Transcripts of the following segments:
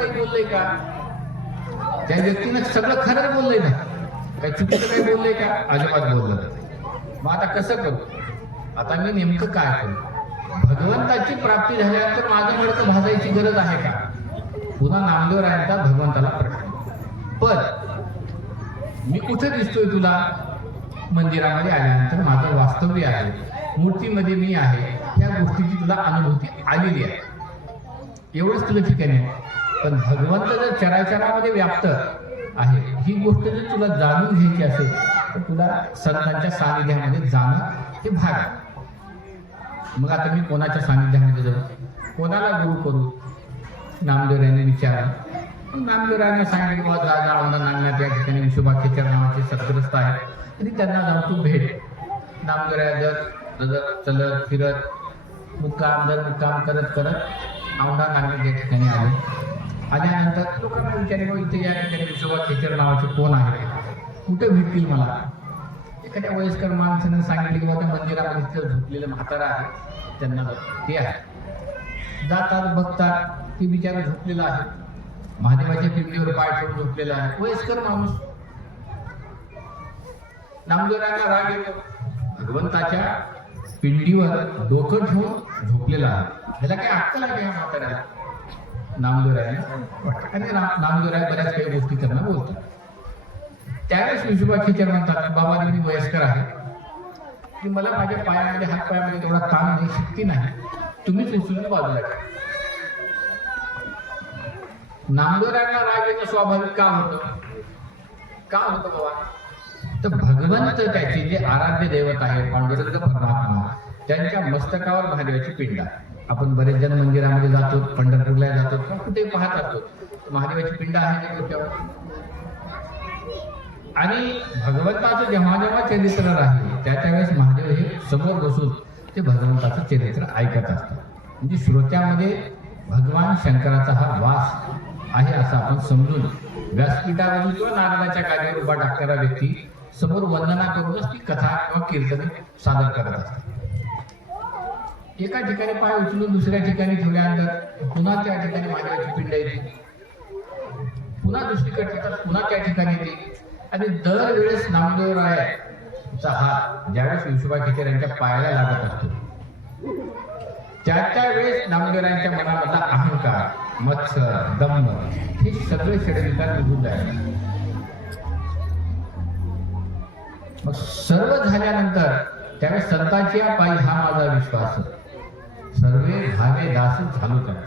काही बोललंय का? त्या व्यक्तीनं सगळं खरंच बोललंय ना, काही चुकीचं काही बोललंय का? अजिबात बोललं नाही. मग आता कसं करू? आता मी नेमकं काय करू? भगवंताची प्राप्ती झाल्यानंतर माझं मडकं भाजायची गरज आहे का? पुन्हा नामदेवरायांचा भगवंताला प्रश्न, पण मी कुठे दिसतोय तुला? मंदिरामध्ये आल्यानंतर माझं वास्तव्य आहे, मूर्तीमध्ये मी आहे, त्या गोष्टीची तुला अनुभूती आलेली आहे, एवढंच तुला ठिकाणी आहे. पण भगवंत जर चराचरामध्ये व्याप्त आहे, ही गोष्ट जर तुला जाणून घ्यायची असेल तर तुला संतांच्या सानिध्यामध्ये जाणं हे भाग आहे. मग आता मी कोणाच्या सानिध्यामध्ये जाऊ, कोणाला गुरु करू? नामदेवरायांनी विचारलं. नामदेवरायांना सांगितलं बाबा जा जा नागनाथ या ठिकाणी विशोबा खेचर नावाचे सद्ग्रस्त आहेत, तरी त्यांना जाऊन तू भेट. नामदेवराया जर चलत फिरत मुक्काम दर मुक्काम करत करत औंढा नागनाथ या ठिकाणी आल्यानंतर लोकांना विचारले बाबा इथे या ठिकाणी विशोबा खेचर नावाचे कोण आहे, कुठे भेटतील मला? एखाद्या वयस्कर माणसाने सांगितले की बाबा मंदिरामध्ये झोपलेलं म्हातारा आहे, त्यांना ते आहे. जातात बघतात, ते बिचारा झोपलेला आहे, महादेवाच्या पिंडीवर पाय ठेवून झोपलेला आहे, वयस्कर माणूस. नामदेवरायांना राग येतो, भगवंताच्या पिंडीवर डोकं ठेवून झोपलेला आहे, ह्याला काय अक्कल आहे का म्हाताऱ्याला? नामदेवरायांना आणि नामदेवराय बऱ्याच काही गोष्टी त्यांना बोलतात. त्यावेळेस विशोबा खेचर म्हणतात बाबा मी वयस्कर आहे, की मला माझ्या पायामध्ये हात पायामध्ये तेवढा ताण नाही, शक्ती नाही, तुम्हीच उचलून बाजूला करा. नामदेवरायांना राग येणं स्वाभाविक का होतं? का होतं बाबा? तर भगवंत त्याचे जे आराध्य दैवत आहे पांडुरंग परमात्मा, त्यांच्या मस्तकावर महादेवाची पिंड आहे. आपण बरेच जण मंदिरामध्ये जातो, पंढरपूरला जातो, कुठे पाहत असतो महादेवाची पिंड आहे डोक्यावर. आणि भगवंताचं जेव्हा जेव्हा चरित्र राहील त्याच्या वेळेस महादेव हे समोर बसून ते भगवंताचं चरित्र ऐकत असतात. म्हणजे श्रोत्यामध्ये भगवान शंकराचा हा वास आहे असं आपण समजून व्यासपीठावरील किंवा नारदाच्या गादीवर उभा टाकणारा व्यक्ती समोर वंदना करूनच ती कथा किंवा कीर्तन सादर करत असतात. एका ठिकाणी पाय उचलून दुसऱ्या ठिकाणी ठेवल्यानंतर पुन्हा त्या ठिकाणी महादेवाची पिंड येते, पुन्हा दुसरीकडे पुन्हा त्या ठिकाणी येते. आणि दरवेळेस नामदेवरायाचा हात ज्यावेळेस विशोबा खेचर यांच्या पायाला लागत असतो त्या वेळेस नामदेवरायांच्या मनामधला अहंकार, मत्सर, दंभ हे सगळे षडविकार निघून जायचे. मग सर्व झाल्यानंतर त्यावेळेस संतांच्या पायी हा माझा विश्वास, सर्वे भावे दास झालो त्याला.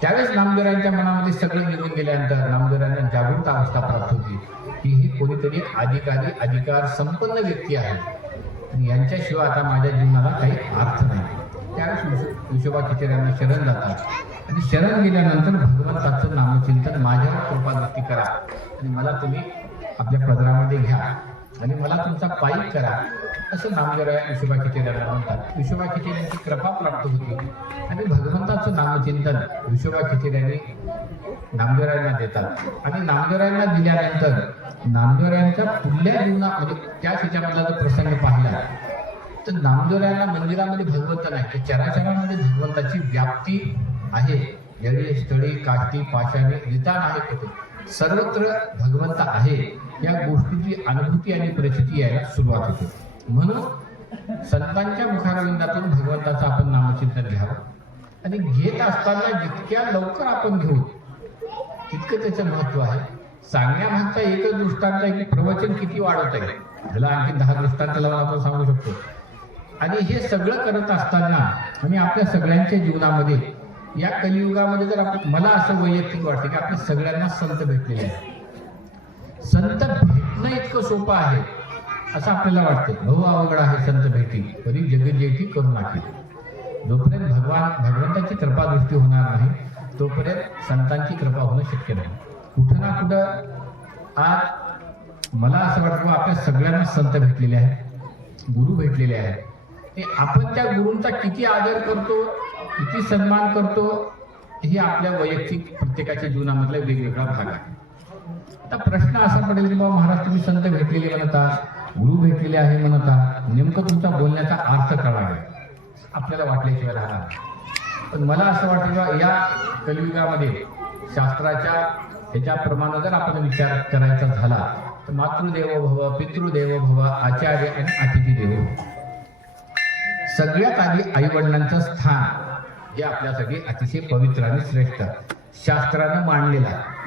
त्यावेळेस नामदेवरायांच्या मनामध्ये सगळं निघून गेल्यानंतर नामदेवरायांना जागृत अवस्था प्राप्त होती की ही कोणीतरी अधिकारी अधिकार संपन्न व्यक्ती आहे आणि यांच्याशिवाय आता माझ्या जीवनाला काही अर्थ नाही. त्यावेळेस विशोबा खेचर यांना शरण जातात आणि शरण गेल्यानंतर भगवंताचं नामचिंतन माझ्यावर कृपादृष्टी करा आणि मला तुम्ही आपल्या पदरामध्ये घ्या आणि मला तुमचा पायी करा असं नामदेवराय विशोबा खेचर यांना म्हणतात. विशोबा खेचर यांची कृपा प्राप्त होती आणि भगवंताचं नामचिंतन विशोबा खेचर यांनी नामदेवरायांना देतात. आणि नामदेवरायांना दिल्यानंतर नामदेवरायांच्या पुढल्या जीवनामध्ये त्या त्याच्यामधला जो प्रसंग पाहिला तर नामदेवरायांना मंदिरामध्ये भगवंत नाही, तर चराचरामध्ये भगवंताची व्याप्ती आहे. जळी स्थळी काष्टी पाषाणी निदान आहे कुठे सर्वत्र भगवंत आहे या गोष्टीची अनुभूती आणि परिस्थिती यायला सुरुवात होते. म्हणून संतांच्या मुखारविंदातून भगवंताचं आपण नामचिंतन घ्यावं आणि घेत असताना जितक्या लवकर आपण घेऊ तितकं त्याचं महत्व आहे. सांगण्यामागचा एकच दृष्टांत आहे की प्रवचन किती वाढवता येईल, त्याला आणखी 10 दृष्टांत लावून आपण सांगू शकतो. आणि हे सगळं करत असताना आणि आपल्या सगळ्यांच्या जीवनामध्ये या कलियुगामध्ये जर मला असं वैयक्तिक वाटतं की आपल्या सगळ्यांना संत भेटलेले आहेत. संत भेटणं इतकं सोपं आहे असं आपल्याला वाटतं. बहु अवघड आहे संत भेटी, तरी जगजेठी करू नाकी. जोपर्यंत भगवंताची कृपादृष्टी होणार नाही तोपर्यंत संतांची कृपा होणं शक्य नाही. कुठं ना कुठं आज मला असं वाटतं आपल्या सगळ्यांना संत भेटलेले आहेत, गुरु भेटलेले आहेत. ते आपण त्या गुरूंचा किती आदर करतो, किती सन्मान करतो हे आपल्या वैयक्तिक प्रत्येकाच्या जीवनामधला वेगवेगळा भाग आहे. आता प्रश्न असा पडेल की बाबा महाराज तुम्ही संत भेटलेले म्हणता, गुरु भेटलेले आहे म्हणता, नेमकं तुमचा बोलण्याचा अर्थ कळावा आपल्याला वाटल्याशिवाय राहणार. पण मला असं वाटतं की या कलियुगामध्ये शास्त्राच्या ह्याच्याप्रमाणे जर आपण विचार करायचा झाला तर मातृदेवो भव, पितृदेवो भव, आचार्य आणि अतिथी देवो भव. सगळ्यात आधी आई वडिलांचं स्थान हे आपल्यासाठी अतिशय पवित्र आणि श्रेष्ठ शास्त्रानं मांडलेलं आहे.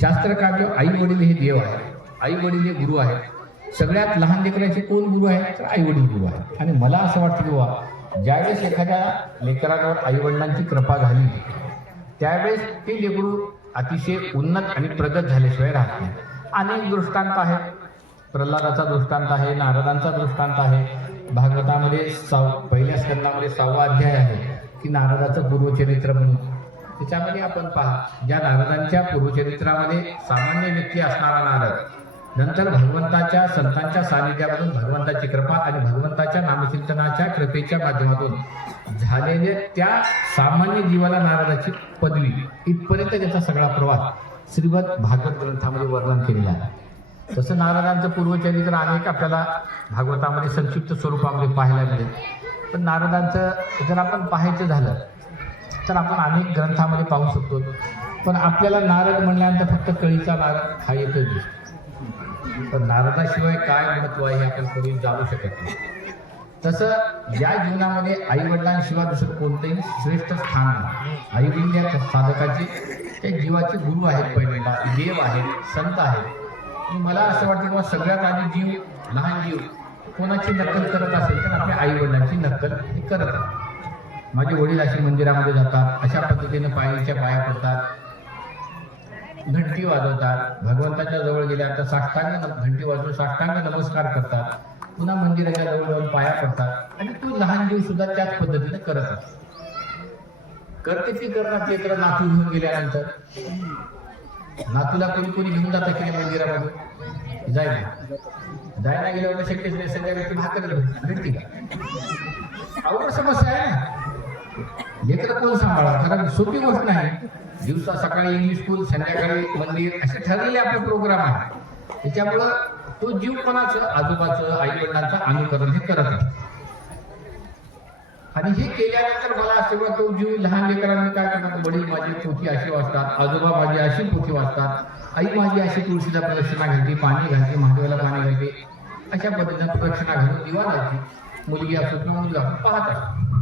शास्त्र का जो आई वडील हे देव आहे, आई वडील हे गुरु आहेत. सगळ्यात लहान लेकराचे कोण गुरु आहेत तर आई वडील गुरु आहेत. आणि मला असं वाटतं की बाबा ज्यावेळेस एखाद्या लेकरांवर आई वडिलांची कृपा झाली त्यावेळेस ते लेकरू अतिशय उन्नत आणि प्रगत झाल्याशिवाय राहत नाही. अनेक दृष्टांत आहेत. प्रल्हादाचा दृष्टांत आहे, नारदांचा दृष्टांत आहे. भागवतामध्ये पहिल्या स्कंदामध्ये 6वा अध्याय आहे की नारदाचं पूर्वचरित्र म्हणून. त्याच्यामध्ये आपण पहा ज्या नारदांच्या पूर्वचरित्रामध्ये सामान्य व्यक्ती असणारा नारद नंतर भगवंताच्या संतांच्या सानिध्यामधून भगवंताची कृपा आणि भगवंताच्या नामचिंतनाच्या कृपेच्या माध्यमातून झालेले त्या सामान्य जीवाला नारदाची पदवी इथपर्यंत त्याचा सगळा प्रवास श्रीमद भागवत ग्रंथामध्ये वर्णन केलेला आहे. तसं नारदांचं पूर्वचरित्र अनेक आपल्याला भागवतामध्ये संक्षिप्त स्वरूपामध्ये पाहायला मिळेल. पण नारदांचं जर आपण पाहायचं झालं तर आपण अनेक ग्रंथामध्ये पाहू शकतो. पण आपल्याला नारद म्हणल्यानंतर फक्त कळीचा नारद हा एकच दिसतो. पण नारदाशिवाय काय महत्व आहे हे आपण कधी जाणू शकत नाही. तसं या जीवनामध्ये आई वडिलांशिवाय दुसरं कोणतंही श्रेष्ठ स्थान नाही. आई वडील या साधकाचे त्या जीवाचे गुरु आहेत, पहिल्यांदा देव आहेत, संत आहेत. मला असं वाटतं की सगळ्यात आधी जीव, लहान जीव कोणाची नक्कल करत असेल तर आपल्या आई वडिलांची नक्कल करत आहे. माझे वडील असे मंदिरामध्ये जातात, अशा पद्धतीने पायरीच्या पाया पडतात, घंटी वाजवतात, भगवंताच्या जवळ गेल्यानंतर साष्टांग घंटी वाजवून साष्टांग नमस्कार करतात, पुन्हा मंदिराच्या जवळ जाऊन पाया पडतात. आणि तो लहान जीव सुद्धा त्याच पद्धतीने करत असतो. करते ती करणार लेकरं नातू घेऊन गेल्यानंतर नातूला कोणी घेऊन जातं की मंदिरामध्ये जायला गेल्यावर शक्यच नाही. सगळ्या व्यक्ती भाकर भेटते का? अवघड समस्या आहे ना. लेकरं कोण सांभाळा? कारण सोपी गोष्ट नाही. दिवसा सकाळी इंग्लिश स्कूल, संध्याकाळी मंदिर असे ठरलेले आपले प्रोग्राम आहे. त्याच्यामुळं तो जीव कोणाचं, आजोबाचं, आई वडिलांचं अनुकरण हे करत असतो. आणि हे केल्यानंतर मला असं वाटतं तो जीव लहान लेकरांनी काय करतात, वडील माझी पोथी अशी वाचतात, आजोबा माझी अशी पोथी वाचतात, आई माझी अशी तुळशीला प्रदक्षिणा घालते, पाणी घालते, महादेवाला पाणी घालते, अशा पद्धतीने प्रदक्षिणा घालून दिवा लावते. मुलगी असो किंवा मुलगा आपण पाहत असतो.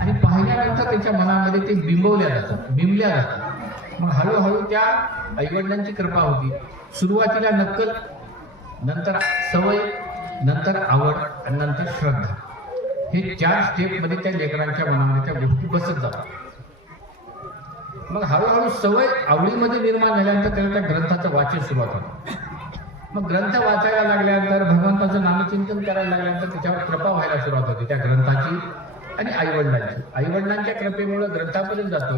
आणि पाहिल्यानंतर त्याच्या मनामध्ये ते बिंबल्या जातात. मग हळूहळू त्या आईवडिलांची कृपा होती. सुरुवातीला नक्कल, नंतर सवय, नंतर आवड आणि नंतर श्रद्धा. हे 4 स्टेपमध्ये त्या लेकरांच्या मनामध्ये त्या गोष्टी बसत जातात. मग हळूहळू सवय आवडीमध्ये निर्माण झाल्यानंतर त्याला त्या ग्रंथाचं वाचन सुरुवात होतं. मग ग्रंथ वाचायला लागल्यानंतर, भगवंताचं नामचिंतन करायला लागल्यानंतर त्याच्यावर कृपा व्हायला सुरुवात होते त्या ग्रंथाची आणि आईवडिलांची. आईवडिलांच्या कृपेमुळे ग्रंथापर्यंत जातो.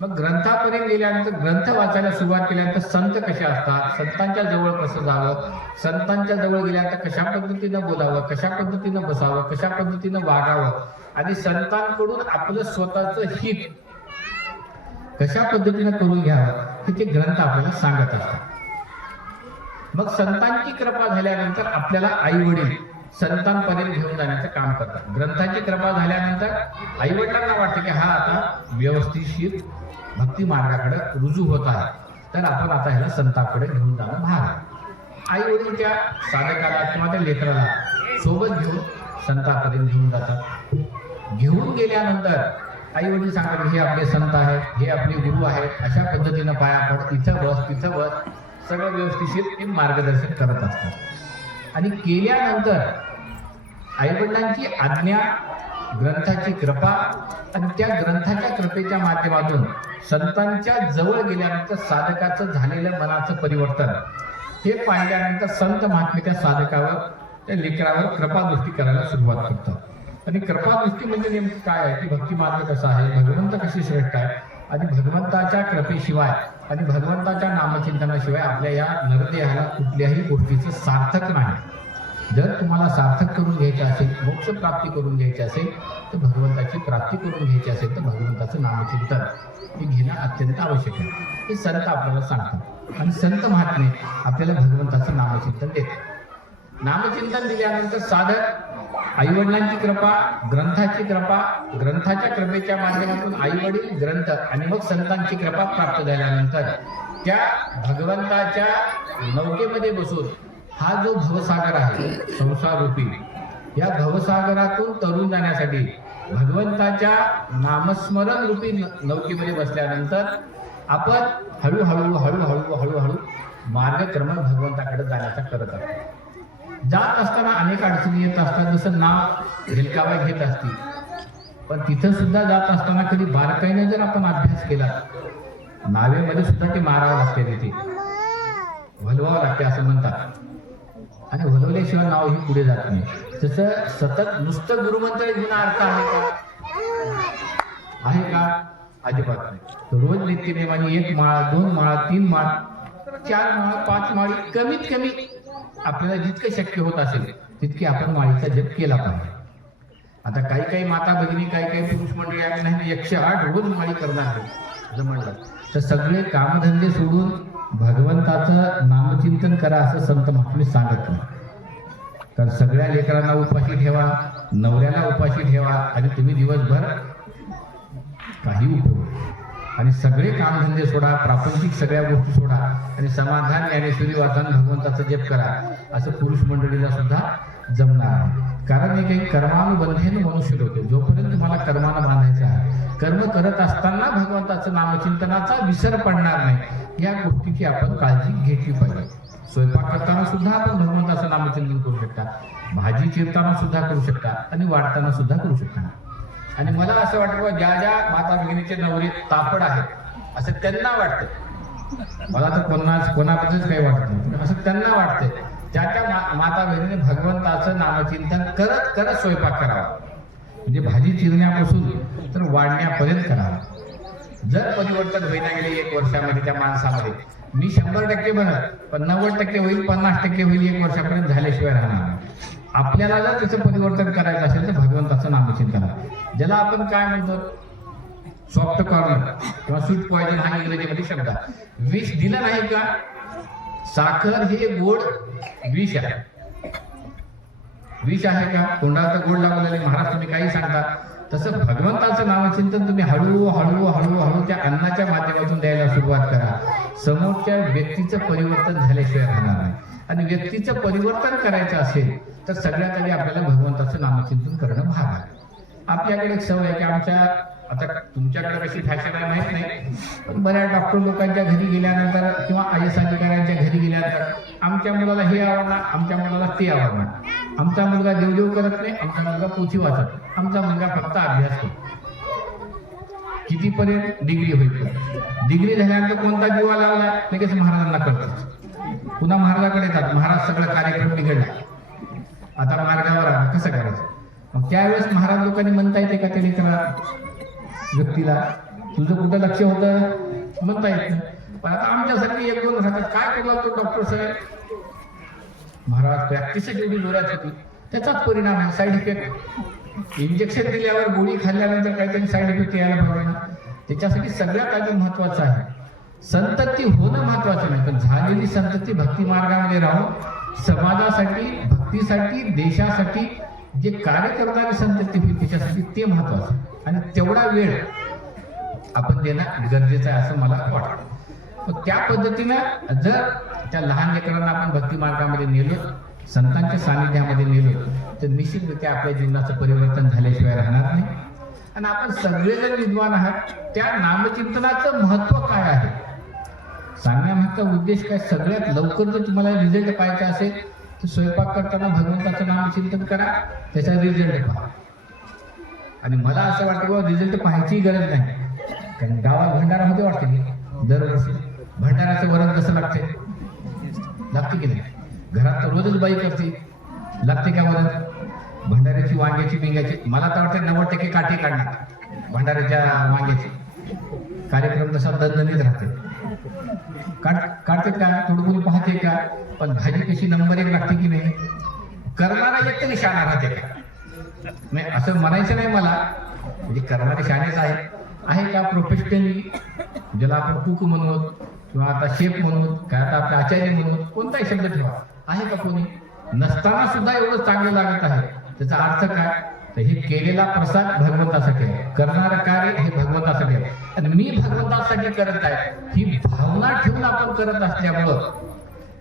मग ग्रंथापर्यंत गेल्यानंतर ग्रंथ वाचायला सुरुवात केल्यानंतर संत कसे असतात, संतांच्या जवळ कसं जावं, संतांच्या जवळ गेल्यानंतर कशा पद्धतीनं बोलावं, कशा पद्धतीनं बसावं, कशा पद्धतीनं वागावं आणि संतांकडून आपलं स्वतःचं हित कशा पद्धतीनं करून घ्यावं हे ते ग्रंथ आपल्याला सांगत असतात. मग संतांची कृपा झाल्यानंतर आपल्याला आई वडील संतांपर्यंत घेऊन जाण्याचं काम करतात. ग्रंथाची कृपा झाल्यानंतर आई वडिलांना वाटतं की हा आता व्यवस्थितशीर भक्ती मार्गाकडे रुजू होत आहे, तर आपण आता ह्याला संतांकडे घेऊन जाणं भाग आहे. आई वडील त्या साधकाला किंवा त्या लेकराला सोबत घेऊन संतांपर्यंत घेऊन जातात. घेऊन गेल्यानंतर आई वडील सांगतात हे आपले संत आहेत, हे आपले गुरु आहेत, अशा पद्धतीनं पाया पड, इथं बस, तिथं बस, सगळं व्यवस्थितशीर ते मार्गदर्शन करत असतात. आणि केल्यानंतर आईवडिलांची आज्ञा, ग्रंथाची कृपा आणि त्या ग्रंथाच्या कृपेच्या माध्यमातून संतांच्या जवळ गेल्यानंतर साधकाचं झालेलं मनाचं परिवर्तन हे पाहिल्यानंतर संत महात्मे त्या साधकावर, त्या लेकरावर कृपादृष्टी करायला सुरुवात करतात. आणि कृपादृष्टी म्हणजे नेमकं काय आहे की भक्ती मार्ग कसा आहे, भगवंत कशी श्रेष्ठ आहे आणि भगवंताच्या कृपेशिवाय आणि भगवंताच्या नामचिंतनाशिवाय आपल्या या नरदेहाला कुठल्याही गोष्टीचं सार्थक नाही. जर तुम्हाला सार्थक करून घ्यायचं असेल, मोक्ष प्राप्ती करून घ्यायची असेल, तर भगवंताची प्राप्ती करून घ्यायची असेल तर भगवंताचं नामचिंतन हे घेणं अत्यंत आवश्यक आहे. हे संत आपल्याला सांगतात आणि संत महात्मे आपल्याला भगवंताचं नामचिंतन देतात. नामचिंतन दिल्यानंतर साधक आईवडिलांची कृपा, ग्रंथाची कृपा, ग्रंथाच्या कृपेच्या माध्यमातून आईवडील, ग्रंथ आणि मग संतांची कृपा प्राप्त झाल्यानंतर त्या भगवंताच्या नौकेमध्ये बसून हा जो भवसागर आहे संसार रूपी, या भवसागरातून तरुण जाण्यासाठी भगवंताच्या नामस्मरण रूपी नौकेमध्ये बसल्यानंतर आपण हळूहळू हळूहळू हळूहळू मार्गक्रमण भगवंताकडे जाण्याचा करत आहोत. जात असताना अनेक अडचणी येत असतात, जसं नाव हेलकावा घेत असतील, पण तिथं सुद्धा जात असताना कधी बारकाईने जर आपण अभ्यास केला, नावेमध्ये सुद्धा ते मारावं लागते, तिथे भलवावं लागते असं म्हणतात, आणि भलवल्याशिवाय नाव ही पुढे जात नाही. तसं सतत नुसतं गुरुमंत्र घेऊन अर्थ आहे का? आहे का? अजिबात नाही. रोज नित्यनेमाने 1 माळ, 2 माळ, 3 माळ, 4 माळ, 5 माळी, कमीत कमी आपल्याला जितकं शक्य होत असेल तितकी आपण माळीचा जप केला पाहिजे. आता काही काही माता भगिनी, काही काही पुरुष मंडळी आहेत नाही 108 रोज माळी करणार आहे असं म्हणलं, तर सगळे कामधंदे सोडून भगवंताचं नामचिंतन करा असं संत महात्मे सांगत नाही. तर सगळ्या लेकरांना उपाशी ठेवा, नवऱ्याला उपाशी ठेवा, आणि तुम्ही दिवसभर काही उपयोग, आणि सगळे कामधंदे सोडा, प्रापंचिक सगळ्या गोष्टी सोडा, आणि समाधान ज्ञानेश्वरी वाचन भगवंताचं जप करा असं पुरुष मंडळीला सुद्धा जमणार आहे. कारण हे काही कर्मानुबंधेन मनुष्य होते. जोपर्यंत तुम्हाला कर्मानं बांधायचं आहे, कर्म करत असताना भगवंताचं नामचिंतनाचा विसर पडणार नाही, या गोष्टीची आपण काळजी घेतली पाहिजे. स्वयंपाक करताना सुद्धा आपण भगवंताचं नामचिंतन करू शकता, भाजी चिरताना सुद्धा करू शकता, आणि वाढताना सुद्धा करू शकता. आणि मला असं वाटतं ज्या ज्या माता भगिनीचे नवरे तापड आहेत असं त्यांना वाटतं, मला तर कोणाबद्दलच काही वाटत नाही, असं त्यांना वाटतंय त्या त्या माता भगिनीने भगवंताचं नामचिंतन करत करत स्वयंपाक करावा, म्हणजे भाजी चिरण्यापासून तर वाढण्यापर्यंत करावा. जर परिवर्तन होईना गेले 1 वर्षामध्ये त्या माणसामध्ये, मी 100% बनत, पण 90% होईल, 50% होईल, 1 वर्षापर्यंत झाल्याशिवाय राहणार नाही. आपल्याला जर त्याचं परिवर्तन करायचं असेल तर भगवंताचं नामचिंतन, ज्याला आपण काय म्हणतो सॉफ्ट कॉर्नर किंवा स्वीट पॉइझन हा इंग्रजीमध्ये शब्द. विष दिलं नाही का? साखर हे गोड विष आहे. विष आहे का? तोंडाला गोड लागलेले महाराज तुम्ही काही सांगता, तसं भगवंताचं नामचिंतन तुम्ही हळू हळू हळू हळू त्या अन्नाच्या माध्यमातून द्यायला सुरुवात करा. समोरच्या व्यक्तीचं परिवर्तन झाल्याशिवाय राहणार नाही, आणि व्यक्तीचं परिवर्तन करायचं असेल तर सगळ्यात आधी आपल्याला भगवंताचं नामचिंतन करणं भाग आहे. आपल्याकडे एक सवय आहे की आमच्या, आता तुमच्याकडे कशी फॅशन आहे माहित नाही, पण बऱ्याच डॉक्टर लोकांच्या घरी गेल्यानंतर किंवा IAS अधिकाऱ्यांच्या घरी गेल्यानंतर आमच्या मुलाला हे आवडणार, आमच्या मुलाला ते आवडणार, आमचा मुलगा देवदेव करत नाही, आमचा मुलगा पोथी वाचत, आमचा मुलगा फक्त अभ्यास करतो. कितीपर्यंत? डिग्री होईल. डिग्री झाल्यानंतर कोणता दिवा लावला लगेच महाराजांना कळतं, पुन्हा महाराजाकडे येतात, महाराज सगळं कार्यक्रम बिघडला, आता मार्गावर आला, कसं करायचं? मग त्यावेळेस महाराज लोकांनी म्हणता येते का ते लेकरा व्यक्तीला, तुझं कुठं लक्ष होतं म्हणता येत नाही. पण आता आमच्यासाठी 1-2 राहतात, काय करला तो डॉक्टर साहेब? महाराज प्रॅक्टिसच एवढी जोरात होती, त्याचाच परिणाम आहे, साईड इफेक्ट. इंजेक्शन दिल्यावर गोळी खाल्ल्यानंतर काहीतरी साईड इफेक्ट यायला पाहिजे ना. त्याच्यासाठी सगळ्यात आधी महत्वाचं आहे संतती होणं महत्वाचं नाही, पण झालेली संतती भक्ती मार्गामध्ये राहून समाजासाठी, भक्तीसाठी, देशासाठी जे कार्य करणारी संतती होईल त्याच्यासाठी ते महत्वाचं, आणि तेवढा वेळ आपण देणं गरजेचं आहे असं मला वाटतं. मग त्या पद्धतीनं जर त्या लहान लेकरांना आपण भक्ती मार्गामध्ये नेलो, संतांच्या सानिध्यामध्ये नेलो, तर निश्चितरित्या आपल्या जीवनाचं परिवर्तन झाल्याशिवाय राहणार नाही. आणि आपण सगळेजण विद्वान आहात, त्या नामचिंतनाचं महत्व काय आहे सांगण्यामागचा उद्देश काय? सगळ्यात लवकर जर तुम्हाला रिझल्ट पाहायचा असेल तर स्वयंपाक करताना भगवंताचं नामचिंतन करा, त्याचा रिझल्ट पहा. आणि मला असं वाटतं रिझल्ट पाहायची गरज नाही, कारण गावात भंडारा होते वाटते की दरवर्षी भंडाराचं वरण कसं लागते की नाही? घरात तर रोजच बाई करते, लागते का वरण? भंडाऱ्याची, वांग्याची, बिंग्याची, मला तर वाटतं 90% काठी काढणार भंडाऱ्याच्या वांग्याची. कार्यक्रम तसा दणदणीत राहते, काढते का? थोडं कोणी पाहते का? पण भाजी कशी नंबर 1 लागते की नाही? करणारा एक तरी शाणा राहते का? नाही असं म्हणायचं नाही मला, म्हणजे करणारे शाणेच आहे का? प्रोफेशनली ज्याला आपण कुक म्हणू किंवा आता शेफ म्हणू, काय आता आपले आचार्य म्हणू, कोणताही शब्द ठेवा, आहे का कोणी? नसताना सुद्धा एवढं चांगलं लागत आहे त्याचा अर्थ काय? तर हे केलेला प्रसाद भगवंतासाठी आहे, करणारं कार्य हे भगवंतासाठी आहे, आणि मी भगवंतासाठी करत आहे ही भावना ठेवून आपण करत असल्यामुळं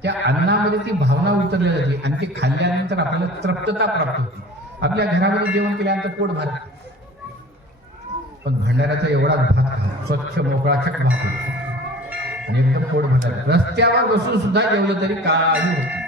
त्या अन्नामध्ये ती भावना उतरली जाते आणि ती खाल्ल्यानंतर आपल्याला तृप्तता प्राप्त होते. आपल्या घरामध्ये जेवण केल्यानंतर पोट भरत, पण भंडाऱ्याचा एवढा भात खा, स्वच्छ मोकळाचक भात होतो आणि एकदम पोट भरत. रस्त्यावर बसून सुद्धा जेवलं तरी काही होत नाही.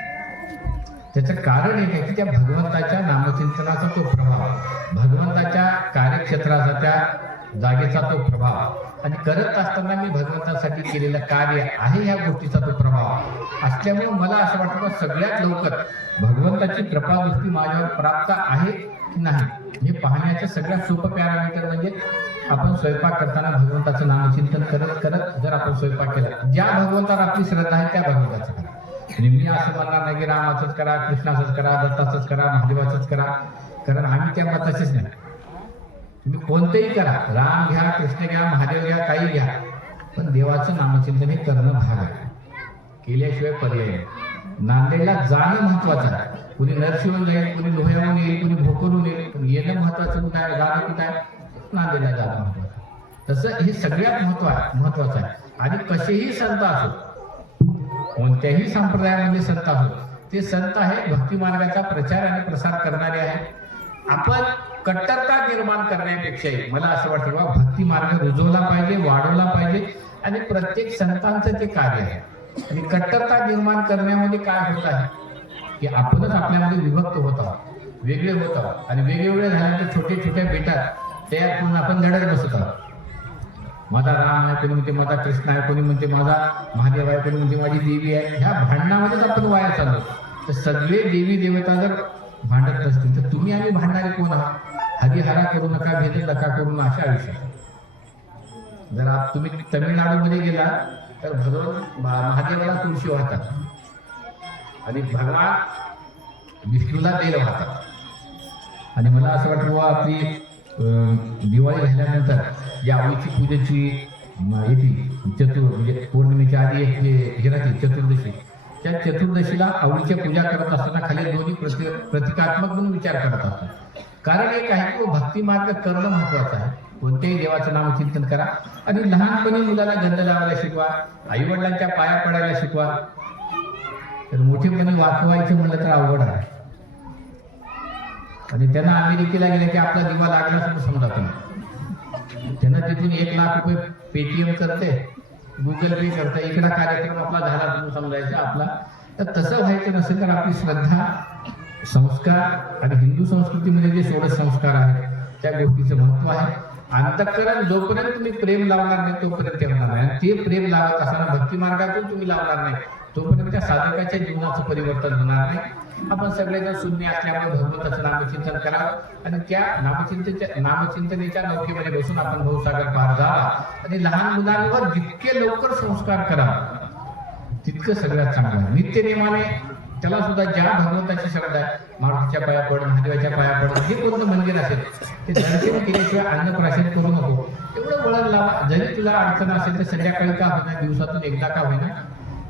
त्याचं कारण एक आहे की त्या भगवंताच्या नामचिंतनाचा तो प्रभाव, भगवंताच्या कार्यक्षेत्राचा त्या जागेचा तो प्रभाव, आणि करत असताना मी भगवंतासाठी केलेलं कार्य आहे ह्या गोष्टीचा तो प्रभाव असल्यामुळे मला असं वाटतं की सगळ्यात लवकर भगवंताची कृपादृष्टी माझ्यावर प्राप्त आहे की नाही हे पाहण्याचं सगळ्यात सोपं पॅरामीटर म्हणजे आपण स्वयंपाक करताना भगवंताचं नामचिंतन करत करत जर आपण स्वयंपाक केला, ज्या भगवंतावर आपली श्रद्धा आहे त्या भगवंताचं करा. आणि मी असं म्हणणार नाही की रामाचंच करा, कृष्णाचंच करा, दत्ताचंच करा, महादेवाचंच करा, कारण आम्ही त्या मताचेच नाही. तुम्ही कोणतेही करा, राम घ्या, कृष्ण घ्या, महादेव घ्या, काही घ्या, पण देवाचं नामचिंतन हे करणं भाग आहे, केल्याशिवाय पर्याय नाही. नांदेडला जाणं महत्वाचं आहे. कुणी नरशिवून जाईल, कुणी लोह्याहून येईल, कुणी भोकरून येईल, पण येणं महत्वाचं कुठं आहे, जाणं कुठं आहे, नांदेडला जाणं महत्वाचं. तसं हे सगळ्यात महत्वाचं आहे. आणि कसेही संत असो, कोणत्याही संप्रदायामध्ये संत असो, ते संत आहे भक्ती मार्गाचा प्रचार आणि प्रसार करणारे आहे. आपण कट्टरता निर्माण करण्यापेक्षाही मला असं वाटतं की भक्ती मार्ग रुजवला पाहिजे, वाढवला पाहिजे, आणि प्रत्येक संतांचं ते कार्य आहे. आणि कट्टरता निर्माण करण्यामध्ये काय होत आहे की आपणच आपल्यामध्ये विभक्त होत आहोत, वेगळे होत आहोत, आणि वेगवेगळे झाल्यानंतर छोटे छोट्या बेटात तयार करून आपण लढत बसत आहोत. माझा राम आहे, कोणी म्हणते माझा कृष्ण आहे, कोणी म्हणते माझा महादेव आहे, कोणी म्हणते माझी देवी आहे. ह्या भांडणामध्येच आपण वाया चाललो. तर सगळे देवी देवता जर भांडत नसतील तर तुम्ही आम्ही भांडणारे कोण आहात? हरिहरा करू नका, भेद नका करू, अशा विषय. जर तुम्ही तमिळनाडूमध्ये गेला तर भगवान महादेवाला तुळशी वाहतात आणि भगवान विष्णूला तेल वाहतात. आणि मला असं वाटतं आपली दिवाळी झाल्यानंतर या आवळीची पूजेची येते म्हणजे पौर्णिमेच्या आधी एक हे राहते चतुर्दशी. त्या चतुर्दशीला आवळीची पूजा करत असताना खाली दोन्ही प्रतिकात्मक म्हणून विचार करत असतात. कारण एक आहे की भक्ती मार्ग करणं महत्वाचं आहे. कोणत्याही देवाचं नामचिंतन करा, आणि लहानपणी मुलाला गंध लावायला शिकवा, आई वडिलांच्या पाया पडायला शिकवा. तर मोठेपणी वाचवायचं म्हणलं तर अवघड आहे. आणि त्यांना अमेरिकेला गेले की आपला दिवा लागला असं समजा तुम्ही, त्यांना तिथून 1 लाख रुपये पेटीएम करते, गुगल पे करते, इकडा कार्यक्रम आपला झाला तुम्ही समजायचा आपला. तर तसं व्हायचं नसेल तर आपली श्रद्धा, संस्कार आणि हिंदू संस्कृतीमध्ये जे 16 संस्कार आहेत त्या गोष्टीचं महत्व आहे. अंतःकरण जोपर्यंत तुम्ही प्रेम लावणार नाही तोपर्यंत ते होणार नाही. ते प्रेम लावत असताना भक्ती मार्गातून तुम्ही लावणार नाही तोपर्यंत त्या साधकाच्या जीवनाचं परिवर्तन होणार नाही. आपण सगळेजण शून्य असल्यामुळे भगवंताचं नामचिंतन करावं, आणि त्या नामचिंतनेच्या नौकेमध्ये बसून आपण भवसागर पार जावा. आणि लहान मुलांवर जितके लवकर संस्कार करावा तितकं सगळ्यात चांगलं आहे. नित्यनेमाने त्याला सुद्धा ज्या भगवंताची श्रद्धा आहे, मारुतीच्या पाया पड, महादेवाच्या पाया पड, हे कोणतं मंदिर असेल ते दर्शन केल्याशिवाय अन्नप्राशन करू नको. एवढं वळण लावा. जरी तुला अडचण असेल तर संध्याकाळी का होईना, दिवसातून एकदा का होईना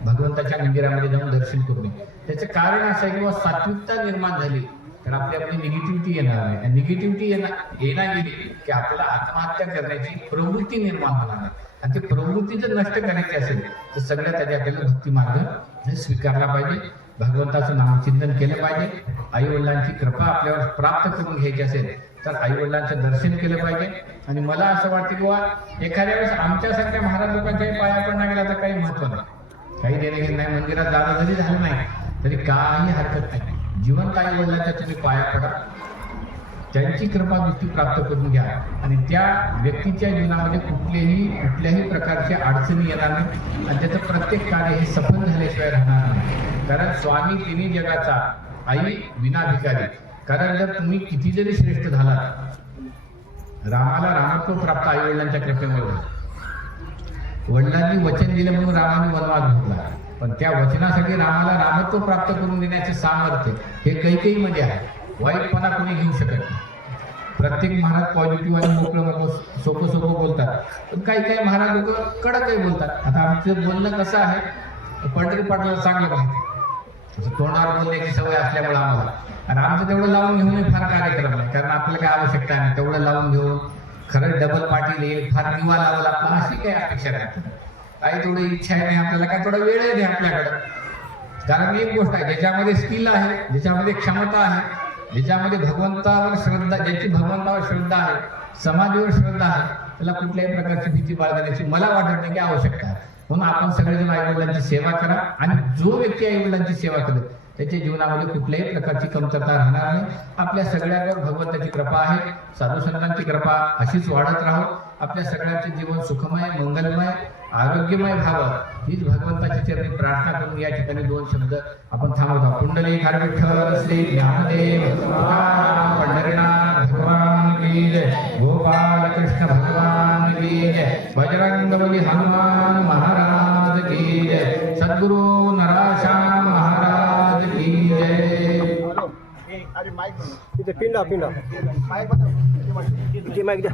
भगवंताच्या मंदिरामध्ये जाऊन दर्शन करू नये. त्याचं कारण असं आहे की सात्विकता निर्माण झाली तर आपल्यामध्ये निगेटिव्हिटी येणार नाही. निगेटिव्हिटी येणार गेली की आपल्याला आत्महत्या करण्याची प्रवृत्ती निर्माण होणार नाही. आणि ती प्रवृत्ती जर नष्ट करायची असेल तर सगळ्यात आधी आपल्याला भक्ती मार्ग स्वीकारला पाहिजे, भगवंताचं नामचिंतन केलं पाहिजे. आई वडिलांची कृपा आपल्यावर प्राप्त करून घ्यायची असेल तर आई वडिलांचं दर्शन केलं पाहिजे. आणि मला असं वाटतं की एखाद्या वेळेस आमच्यासारख्या महाराज लोकांच्याही पाया पडणार गेला तर काही महत्व नाही, काही देणे नाही, मंदिरात जाणं जरी झालं नाही तरी काही हरकत नाही. जिवंत आई वडिलांच्या तुम्ही पाया पडा, त्यांची कृपा दृष्टी प्राप्त करून घ्या, आणि त्या व्यक्तीच्या जीवनामध्ये कुठल्याही प्रकारच्या अडचणी येणार नाही, आणि त्याचं प्रत्येक कार्य हे सफल झाल्याशिवाय राहणार नाही. कारण स्वामी तिन्ही जगाचा, आई विना भिकारी. कारण जर तुम्ही किती जरी श्रेष्ठ झालात, रामाला रामत्व प्राप्त आई वडिलांच्या कृपेमुळे. वडिलांनी वचन दिले म्हणून रामाने वनवास घेतला, पण त्या वचनासाठी रामाला रामत्व प्राप्त करून देण्याचे सामर्थ्य हे कैकेयीमध्ये आहे. वाईटपणा कोणी घेऊ शकत नाही. प्रत्येक महाराज पॉझिटिव्ह आणि मोकळं सोपं बोलतात, पण काही महाराज लोक कडकही बोलतात. आता आमचं बोलणं कसं आहे, पंढरी पाटलाला चांगलं माहिती, तोंडावर बोलण्याची सवय असल्यामुळे आम्हाला आणि आमचं तेवढं लावून घेऊन फार कार्यक्रम आहे, कारण आपल्याला काय आवश्यकता नाही तेवढं लावून घेऊन खरंच डबल पाटील येईल फार दिवा लावल आपला अशी काही अपेक्षा नाही. काही थोडी इच्छा आहे नाही आपल्याला, काय थोडा वेळ आहे आपल्याकडं. कारण एक गोष्ट आहे ज्याच्यामध्ये स्किल आहे, ज्याच्यामध्ये क्षमता आहे, ज्याच्यामध्ये भगवंतावर श्रद्धा, ज्याची भगवंतावर श्रद्धा आहे, समाजावर श्रद्धा आहे, त्याला कुठल्याही प्रकारची भीती बाळगण्याची मला वाटत नाही की आवश्यकता आहे. म्हणून आपण सगळेजण आईवडिलांची सेवा करा आणि जो व्यक्ती आईवडिलांची सेवा करेल त्याच्या जीवनामध्ये कुठल्याही प्रकारची कमतरता राहणार नाही. आपल्या सगळ्यांवर भगवंताची कृपा आहे, साधू संतांची कृपा अशीच वाढत राहो. आपल्या सगळ्यांचे जीवन सुखमय, मंगलमय, आरोग्यमय व्हावं हीच भगवंताची चरणी प्रार्थना करून या ठिकाणी 2 शब्द आपण थांबवतो. पुंडलिक विठ्ठल श्री ज्ञानदेव तुकाराम पंढरीनाथ भगवान की जय, गोपाल कृष्ण भगवान की जय, बजरंगबली हनुमान महाराज की जय, सद्गुरु नराशाम महाराज की जय. इथे पिंडा माईक द्या.